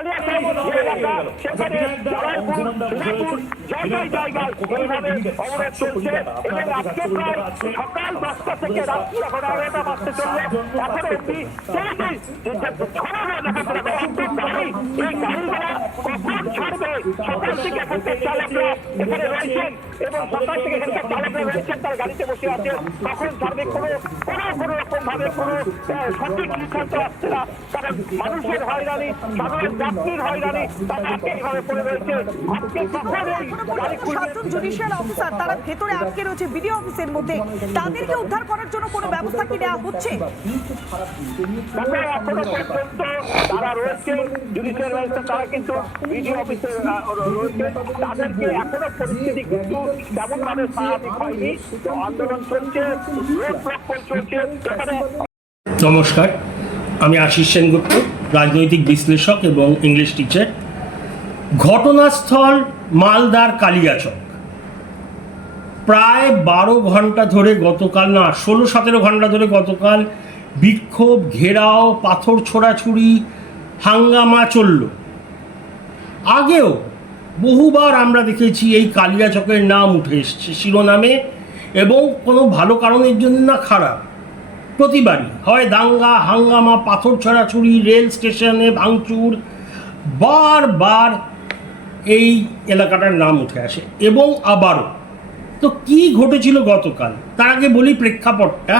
কালিয়াচক এলাকা, সেখানে জয়পুর, সোনাপুর, জায়গায় জায়গায় এইভাবে অবরোধ চলছে এবং আজকে প্রায় সকাল 10টা থেকে রাত্রি এখন 11টা বাজতে চললো, এখনো অব্দি এই গাড়িগুলা কখন ছাড়বে? সকাল থেকে এখানকার চালকরা এখানে রয়েছেন এবং সকাল থেকে এখানকার চালকরা রয়েছেন, তার গাড়িতে বসে আছেন। কখন ছাড়বে কোনো রকম ভাবে কোনো সঠিক সিদ্ধান্ত আসছে না, কারণ মানুষের হয়রানি, সাধারণ যাত্রীর হয়রানি তারা একইভাবে পড়ে রয়েছে। আজকে কখন এই গাড়ি সাতজন জুডিশিয়াল অফিসার তারা ভেতরে আটকে রয়েছে বিডিও অফিসের মধ্যে, তাদেরকে উদ্ধার করার জন্য কোনো ব্যবস্থা কি নেওয়া হচ্ছে? এখনো পর্যন্ত তারা রয়েছে জুডিশিয়াল ব্যবস্থা, তারা কিন্তু বিডিও অফিসে রয়েছে, তাদেরকে এখনো পরিস্থিতি কিন্তু তেমন ভাবে স্বাভাবিক হয়নি। আন্দোলন চলছে, চলছে এখানে। নমস্কার, আমি আশিস সেনগুপ্ত, রাজনৈতিক বিশ্লেষক এবং ইংলিশ টিচার। ঘটনাস্থল মালদার কালিয়াচক। প্রায় 12 ঘন্টা ধরে গতকাল, না 16-17 ঘন্টা ধরে গতকাল বিক্ষোভ, ঘেরাও, পাথর ছোড়াছুড়ি, হাঙ্গামা চলল। আগেও বহুবার আমরা দেখেছি এই কালিয়াচকের নাম উঠে এসছে শিরোনামে, এবং কোনো ভালো কারণের জন্য না, খারাপ। প্রতিবারই হয় দাঙ্গা, হাঙ্গামা, পাথর ছোড়াছুড়ি, রেল স্টেশনে ভাঙচুর, বারবার এই এলাকাটার নাম উঠে আসে। এবং আবারও তো কি ঘটেছিল গতকাল, তার আগে বলি প্রেক্ষাপটটা।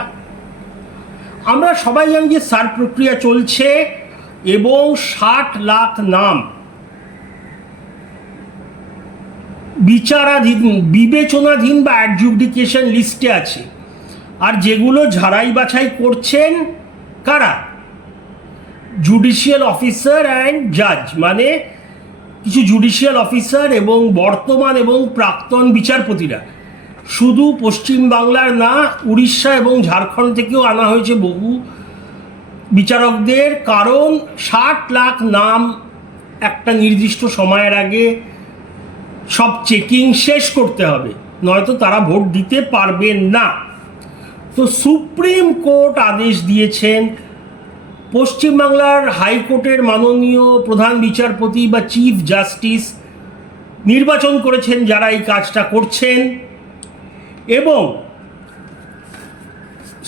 আমরা সবাই জানি যে সার প্রক্রিয়া চলছে এবং 60 লাখ নাম বিচারাধীন, বিবেচনাধীন বা অ্যাডজুডিকেশন লিস্টে আছে। আর যেগুলো ঝাড়াই বাছাই করছেন কারা? জুডিশিয়াল অফিসার অ্যান্ড জাজ, মানে কিছু জুডিশিয়াল অফিসার এবং বর্তমান এবং প্রাক্তন বিচারপতিরা। শুধু পশ্চিমবাংলার না, উড়িষ্যা এবং ঝাড়খণ্ড থেকেও আনা হয়েছে বহু বিচারকদের, কারণ 60 লাখ নাম একটা নির্দিষ্ট সময়ের আগে সব চেকিং শেষ করতে হবে, নয়তো তারা ভোট দিতে পারবেন না। তো সুপ্রিম কোর্ট আদেশ দিয়েছেন, পশ্চিমবাংলার হাইকোর্টের মাননীয় প্রধান বিচারপতি বা চিফ জাস্টিস নির্বাচন করেছেন যারা এই কাজটা করছেন, এবং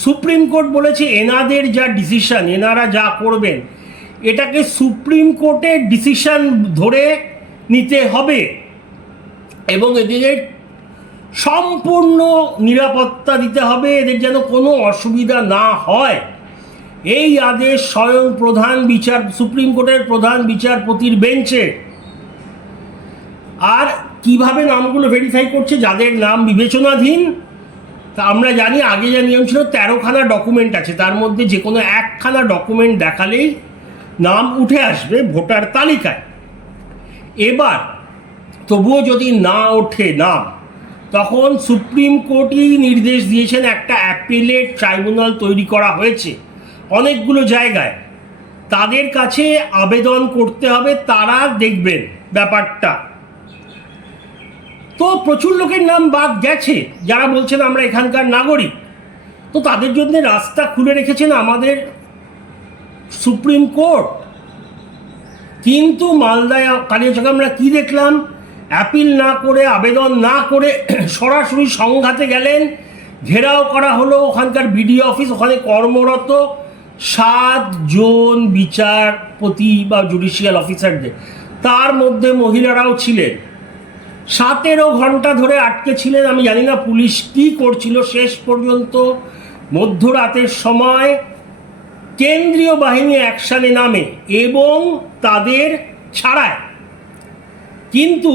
সুপ্রিম কোর্ট বলেছে এনাদের যা ডিসিশন, এনারা যা করবেন এটাকে সুপ্রিম কোর্টের ডিসিশন ধরে নিতে হবে এবং এদের সম্পূর্ণ নিরাপত্তা দিতে হবে, এদের যেন কোনো অসুবিধা না হয়। এই আদেশ স্বয়ং সুপ্রিম কোর্টের প্রধান বিচারপতির বেঞ্চে। আর কিভাবে নামগুলো ভেরিফাই করছে? যাদের নাম বিবেচনাধীন, তা আমরা জানি আগে যা নিয়ম ছিল 13খানা ডকুমেন্ট আছে, তার মধ্যে যে কোনো একখানা ডকুমেন্ট দেখালেই নাম উঠে আসবে ভোটার তালিকায়। এবার তবুও যদি না ওঠে নাম, তখন সুপ্রিম কোর্টই নির্দেশ দিয়েছেন, একটা অ্যাপিলেট ট্রাইব্যুনাল তৈরি করা হয়েছে অনেকগুলো জায়গায়, তাদের কাছে আবেদন করতে হবে, তারা দেখবেন ব্যাপারটা। তো প্রচুর লোকের নাম বাদ গেছে যারা বলছেন আমরা এখানকার নাগরিক, তো তাদের জন্য রাস্তা খুলে রেখেছেন আমাদের সুপ্রিম কোর্ট। কিন্তু মালদায় কালিয়াচকে আমরা কি দেখলাম? অ্যাপিল না করে, আবেদন না করে সরাসরি সংঘাতে গেলেন, ঘেরাও করা হলো ওখানকার বিডিও অফিস, ওখানে কর্মরত 7 জন বিচারপতি বা জুডিশিয়াল অফিসারদের, তার মধ্যে মহিলারাও ছিলেন। 17 ঘন্টা ধরে আটকে ছিলেন। আমি জানি না পুলিশ কি করছিল, শেষ পর্যন্ত মধ্যরাতের সময় কেন্দ্রীয় বাহিনী অ্যাকশনে নামে এবং তাদের ছাড়ায়। কিন্তু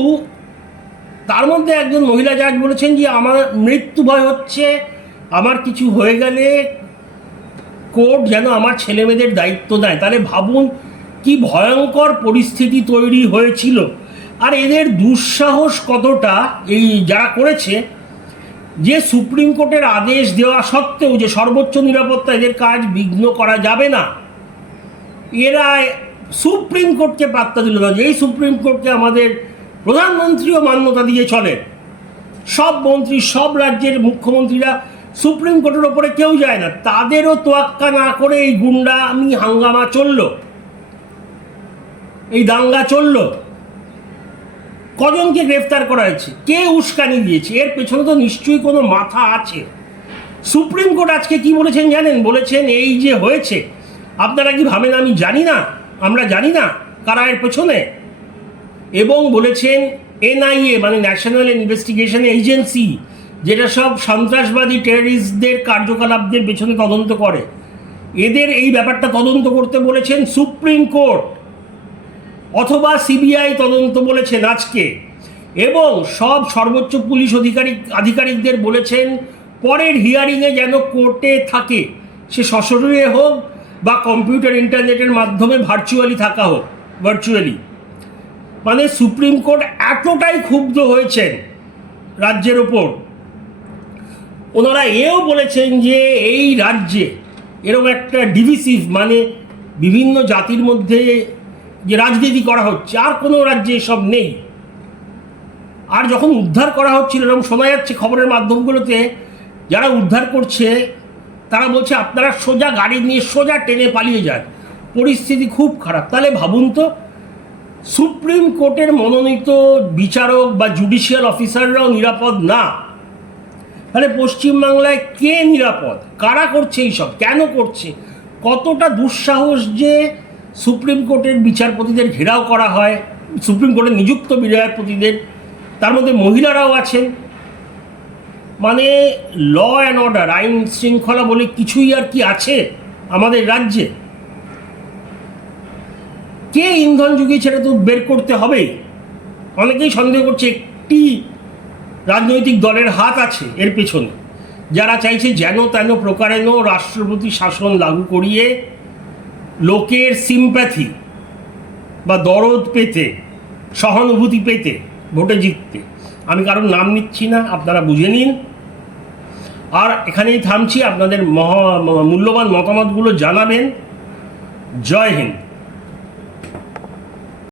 তার মধ্যে একজন মহিলা জাজ বলেছেন যে আমার মৃত্যু ভয় হচ্ছে, আমার কিছু হয়ে গেলে কোর্ট যেন আমার ছেলেমেয়েদের দায়িত্ব দেয়। তাহলে ভাবুন কি ভয়ঙ্কর পরিস্থিতি তৈরি হয়েছিল। আর এদের দুঃসাহস কতটা, এই যারা করেছে, যে সুপ্রিম কোর্টের আদেশ দেওয়া সত্ত্বেও যে সর্বোচ্চ নিরাপত্তা এদের কাজ বিঘ্ন করা যাবে না, এরা সুপ্রিম কোর্টকে পাত্তা দিল না। এই সুপ্রিম কোর্টকে আমাদের প্রধানমন্ত্রীও মান্যতা দিয়ে চলেন, সব মন্ত্রী, সব রাজ্যের মুখ্যমন্ত্রীরা সুপ্রিম কোর্টের ওপরে কেউ যায় না, তাদেরও তোয়াক্কা না করে এই গুন্ডামি হাঙ্গামা চলল। এই দাঙ্গা চললো? কজনকে গ্রেফতার করা হয়েছে? কে উস্কানি দিয়েছে? এর পেছনে তো নিশ্চয়ই কোনো মাথা আছে। সুপ্রিম কোর্ট আজকে কি বলেছেন জানেন? বলেছেন এই যে হয়েছে, আপনারা কি ভাবেন আমি জানি না? আমরা জানি না কারা এর পেছনে? এবং বলেছেন এনআইএ মানে ন্যাশনাল ইনভেস্টিগেশন এজেন্সি, যেটা সব সন্ত্রাসবাদী টেররিস্টদের কার্যকলাপদের পেছনে তদন্ত করে, এদের এই ব্যাপারটা তদন্ত করতে বলেছেন সুপ্রিম কোর্ট, অথবা সিবিআই তদন্ত বলেছেন আজকে। এবং সব সর্বোচ্চ পুলিশ আধিকারিকদের বলেছেন পরের হিয়ারিংয়ে যেন কোর্টে থাকে, সে সশরীরে হোক বা কম্পিউটার ইন্টারনেটের মাধ্যমে ভার্চুয়ালি। মানে সুপ্রিম কোর্ট এতটাই ক্ষুব্ধ হয়েছেন রাজ্যের ওপর, ওনারা এও বলেছেন যে এই রাজ্যে এরকম একটা ডিভিসিভ মানে বিভিন্ন জাতির মধ্যে যে রাজনীতি করা হচ্ছে, আর কোনো রাজ্যে এসব নেই। আর যখন উদ্ধার করা হচ্ছিল, এরকম শোনা যাচ্ছে খবরের মাধ্যমগুলোতে, যারা উদ্ধার করছে তারা বলছে আপনারা সোজা গাড়ি নিয়ে সোজা টেনে পালিয়ে যান, পরিস্থিতি খুব খারাপ। তাহলে ভাবুন তো, সুপ্রিম কোর্টের মনোনীত বিচারক বা জুডিশিয়াল অফিসাররাও নিরাপদ না, তাহলে পশ্চিমবাংলায় কে নিরাপদ? কারা করছে এইসব? কেন করছে? কতটা দুঃসাহস যে সুপ্রিম কোর্টের বিচারপতিদের ঘেরাও করা হয়, সুপ্রিম কোর্টের নিযুক্ত বিচারপতিদের, তার মধ্যে মহিলারাও আছেন। মানে ল অ্যান্ড অর্ডার, আইন শৃঙ্খলা বলে কিছুই আর কি আছে আমাদের রাজ্যে? কে ইন্ধন যুগিয়ে ছেড়ে তো বের করতে হবে। অনেকেই সন্দেহ করছে একটি রাজনৈতিক দলের হাত আছে এর পেছনে, যারা চাইছে যেন তেন প্রকারেণ রাষ্ট্রপতি শাসন লাগু করিয়ে লোকের সিম্প্যাথি বা দরদ পেতে, সহানুভূতি পেতে ভোটে জিততে। আমি কারোর নাম নিচ্ছি না, আপনারা বুঝে নিন। আর এখানেই থামছি, আপনাদের মূল্যবান মতামতগুলো জানাবেন। জয় হিন্দ।